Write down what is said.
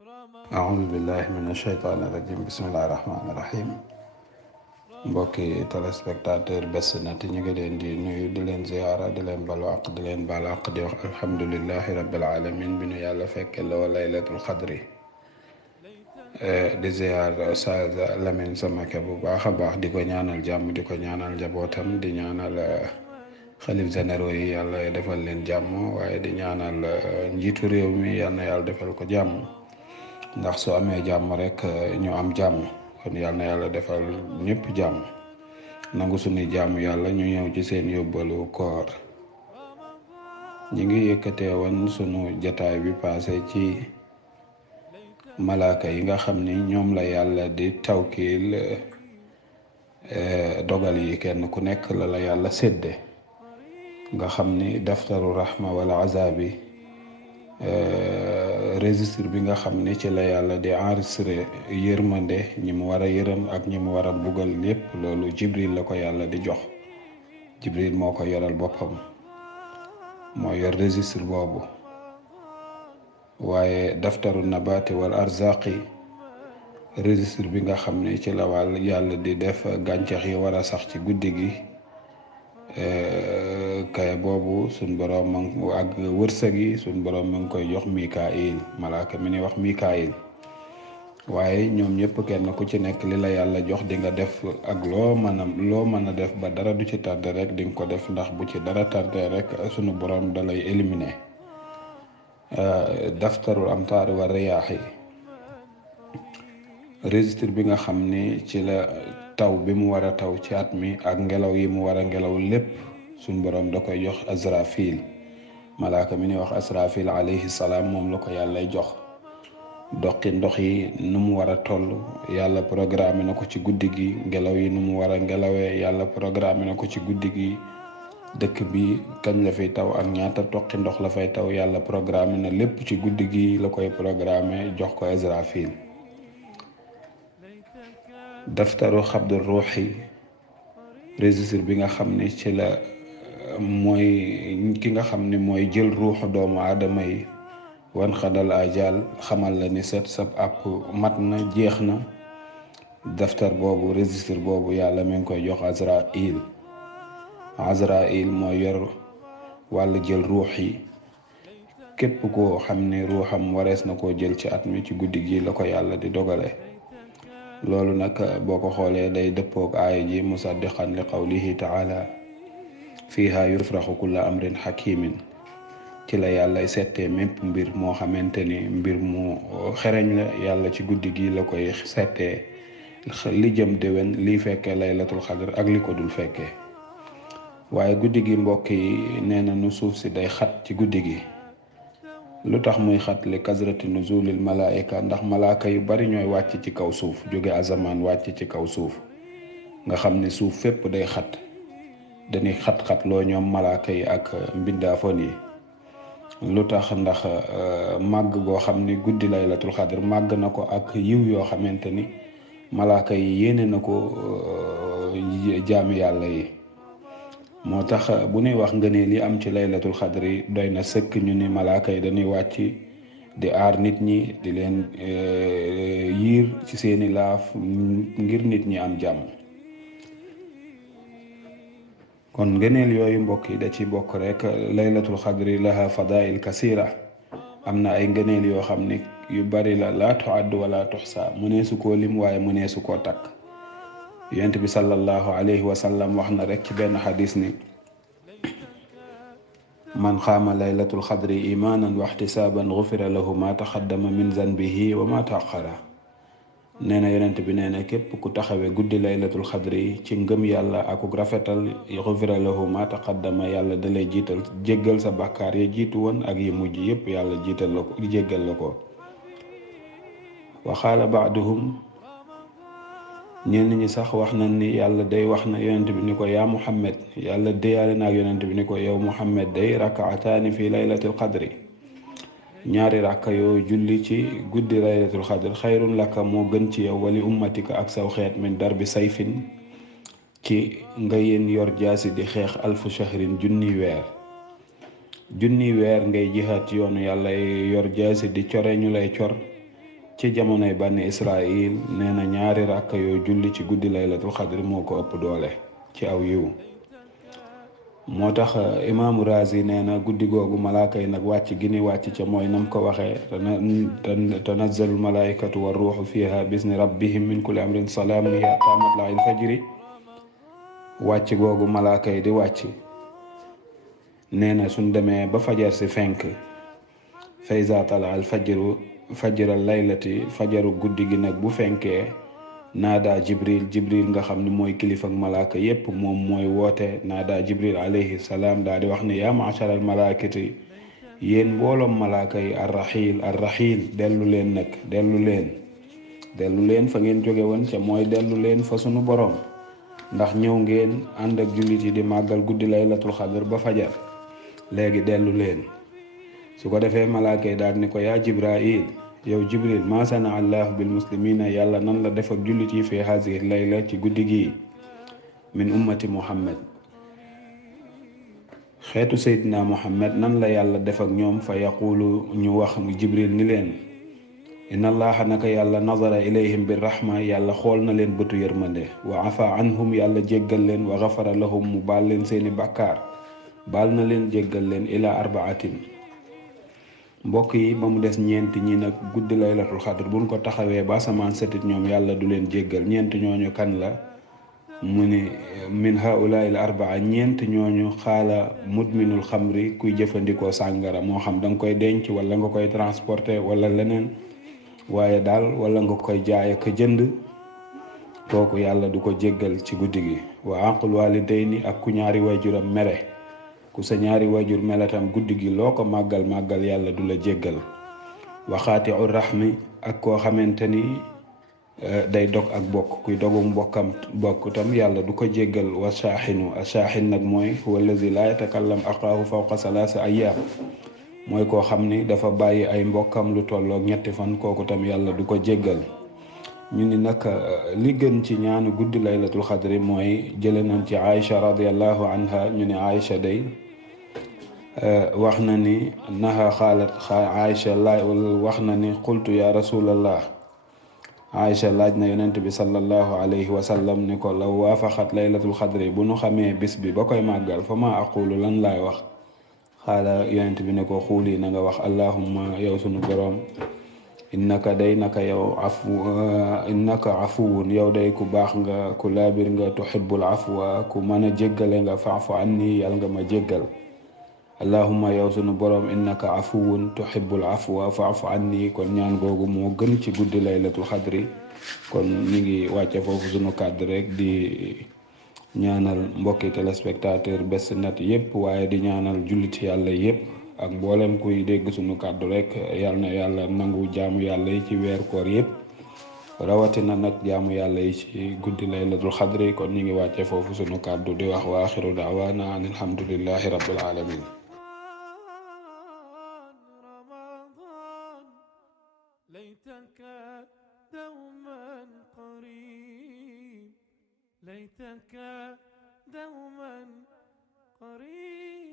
أعوذ بالله من الشeytaan irajim bismillahi rahmaani rahim mbokki téléspectateur Best Net ñu ngi leen di nuyu di leen ziyaara di leen balu àq di leen balu àq di wax alhamdulillahi rabbil alamin bi nu yàlla fekke loo laylatul xadri di ziyaar Oustaz Lamine Samake bu baax a baax di ko ñaanal jàmm di ko ñaanal njabootam di ñaanal xalif généraux yi yàlla defal leen jàmm waaye di ñaanal njiitu réew mi yal na yàlla defal ko jàmm ndax su amee jàmm rek ñu am jàmm kon yal na yàlla defal ñëpp jàmm nangu suñuy jàmm yàlla ñu ñëw ci seen yóbbalu koor ñi ngi yëkkatee woon sunu jataay bi paase ci malaaka yi nga xam ni ñoom la yàlla di tawkiil dogal yi kenn ku nekk la yàlla sédde nga xam ni daftaru rahma wala azabi registre bi nga xam ni ci la yàlla di enregistré yërmande ñi mu war a yërëm ak ñi mu war a buggal lépp loolu jibril la ko yàlla di jox jibril moo ko yoral boppam moo yor registre boobu waaye daftaru nabaati wal arzaqi registre bi nga xam ni ci la wàll yàlla di def gàncax yi war a sax ci guddi gi kay boobu suñ boroom ak wërsëg yi suñ boroom ma ngi koy jox Mikaayil malaaka mi ni wax Mikaayil waaye ñoom ñëpp kenn ku ci nekk li la yàlla jox di nga def ak loo mën a def ba dara du ci tardé rek di nga ko def ndax bu ci dara tardé rek sunu boroom da lay éliminer daftarul amtaari wa riyaax yi registre bi nga xam ni ci la taw bi mu war a taw ci at mi ak ngelaw yi mu war a ngelaw lépp suñ boroom da koy jox Azrafil malaaka mi ni wax Asrafil alayhi salaam moom la ko yàllay jox doqi ndox yi nu mu war a toll yàlla programme na ko ci guddi gi ngelaw yi nu mu war a ngelawee yàlla programme na ko ci guddi gi dëkk bi kañ la fay taw ak ñaata toqi ndox la fay taw yàlla programme na lépp ci guddi gi la koy programme jox ko Azrafil daftaru xabdu ruuxi registre bi nga xam ni ci la mooy ki nga xam ni mooy jël ruuxu doomu aadama yi wan xadal ajal xamal la ni set sab àpp mat na jeex na daftar boobu registre boobu yàlla mi ngi koy jox Azrail mooy yor wàll jël ruux yi képp koo xam ni ruuxam warees na koo jël ci at mi ci guddi gi la ko yàlla di dogale loolu nag boo ko xoolee day dëppook aaya ji musaddiqan li qawlihi taala fiha yufraxu kulla amrin hakimin ci la yàllay settee mépp mbir moo xamante ni mbir mu xereñ la yàlla ci guddi gi la koy settee li jëm déwén liy fekkee laylatul xadr ak li ko dul fekkee waaye guddi gi mbokk yi nee na nu suuf si day xat ci guddi gi lu tax muy xat li kasrati nuzulil malaayika ndax malaaka yu bari ñooy wàcc ci kaw suuf jóge asamaan wàcc ci kaw suuf nga xam ne suuf fépp day xat dañuy xat-xat loo ñoom malaaka yi ak mbindaafoon yi lu tax ndax màgg goo xam ni guddi laylatul xadr màgg na ko ak yiw yoo xamante ni malaaka yi yéene na ko jaami yàlla yi moo tax bu ñuy wax ngëneel yi am ci laylatul xadr yi doy na sëkk ñu ni malaaka yi dañuy wàcc di aar nit ñi di leen yiir ci seeni laaf ngir nit ñi am jàmm kon ngëneel yooyu mbokk yi da ci bokk rek laylatul xadri laha fadail kasira am na ay ngëneel yoo xam ni yu bari la laa tuaddu wala tuxsa mëneesu koo lim waaye mëneesu koo takk yonent bi sallallahu alayhi wa sallam wax na rek ci benn xadis ni man xaama laylatul xadri imaanan wa ixtisaaban gufira lahu ma taxaddama min zanbihi wa ma taaxara nee na yonent bi nee na képp ku taxawee guddi laylatul xadri ci ngëm yàlla akuk rafetal gufira lahu ma taxaddama yàlla dalay jiital jéggal sa bàkkaar ya jiitu woon ak yi mujj yépp yàlla jiital la ko jéggal la ko wa qaala baaduhum ñenn ñi sax wax nañ ni yàlla day wax na yonent bi ni ko yaa Muhammad yàlla déyaale naag yonent bi ni ko yow Muhammad day rakaataani fi laylatil qadri ñaari rakka yoo julli ci guddi laylatul qadr xayrun laka moo gën ci yow wali ummatika ak saw xeet min darbi sayfin ci nga yéen yor jaasi di xeex alfu shahrin junni weer ngay jihaat yoonu yàlla yor jaasi di core ñu lay cor ci jamonoy bànni Israil nee na ñaari ràkka yooyu julli ci guddi laylatul xadri moo ko ëpp doole ci aw yiw moo tax imaamu Razi nee na guddi googu malaaka yi nag wàcc gi ni wàcc ca mooy nam ko waxee tanazzalu malaikatu wa ruuxu fiha bisni rabbihim min kulli amrin salaamun hiya hattaa matla'il fajri wàcc googu malaaka yi di wàcc nee na suñ demee ba fajar si fenk fa iza tala al fajral laylati fajaru guddi gi nag bu fenkee naada jibril nga xam ne mooy kilifa ak malaaka yépp moom mooy woote naada jibril alayhi salaam daa di wax ne yaa ma'shar al malaakati yéen mbooloom malaaka yi arraxiil dellu leen nag dellu leen fa ngeen jóge woon ca mooy dellu leen fa sunu boroom ndax ñëw ngeen ànd ak jullit yi di màggal guddi laylatul xadr ba fajar léegi dellu leen su ko defee malaaka yi daal ni ko yaa jibrail yow jibril ma sana allahu bil muslimina yàlla nan la def ak jullit yi fi hazihi layla ci guddi gi min ummati muhammad xeetu seydina muhammad nan la yàlla def ak ñoom fa yaqulu ñu wax jibril ni leen inna allaha naka yàlla nazara ilayhim bir rahma yàlla xool na leen bëtu yërmande wa afa anhum yàlla jéggal leen wa gafara lahum mu baal leen seeni bàkkaar baal na leen jéggal leen ila arbaatin mbokk yi ba mu des ñeent ñi nag guddi laylatul xadr buñ ko taxawee ba asamaan setit ñoom yàlla du leen jéggal ñeent ñooñu kan la mu ni min haulail arbaa ñeent ñooñu xaala mudminul xamri kuy jëfandikoo sàngara moo xam danga koy denc wala nga koy transporter wala leneen waaye daal wala nga koy jaay ak jënd kooku yàlla du ko jéggal ci guddi gi wa aqul walidayni ak ku ñaari waajuram mere ku sa ñaari waajur melatam guddi gi loo ko màggal yàlla du la jéggal waxaati u raxmi ak koo xamante ni day dog ak bokk kuy dogu mbokkam bokk tam yàlla du ko jéggal wa shaaxinu a shaaxin nag mooy huwa allazi laa yatakallam aqaahu fawqa salaasa ayyaam mooy koo xam ni dafa bàyyi ay mbokkam lu tolloog ñetti fan kooku tam yàlla du ko jéggal ñu ni nag li gën ci ñaanu guddi laylatul xadri mooy jële nañ ci Aïcha radiallahu anha ñu ne Aïcha day wax na ni naha xaalat Aïcha wax na ni qultu ya rasulallah Aïcha laaj na yonent bi sallallahu alayhi wa sallam ni ko law waafaxat laylatul xadri bu nu xamee bis bi ba koy màggal fa ma aqulu lan laay wax xaala yonent bi ne ko xuuli na nga wax allahumma yow sunu boroom innaka day naka yow innaka afuwun yow day ku baax nga ku laabir nga tuhibbul afwa ku mën a jéggale nga faafu anni yàlla nga ma jéggal allahumma yow sunu boroom innaka afuwun tuhibbul afwa faafu anni kon ñaan googu moo gën ci guddi laylatul xadri kon ñu ngi wàcce foofu sunu kàddu rek di ñaanal mbokki téléspectateur Best Net yépp waaye di ñaanal jullit yàlla yépp ak mboolem kuy dégg sunu kàddu rek yal na yàlla nangu jaamu yàlla yi ci weer koor yépp rawatina nag jaamu yàlla yi ci guddi laylatul xadri kon ñu ngi wàcce foofu sunu kàddu di wax wa axiru daawaana an alhamdulillahi rabbil alamin ليتك دوما قريب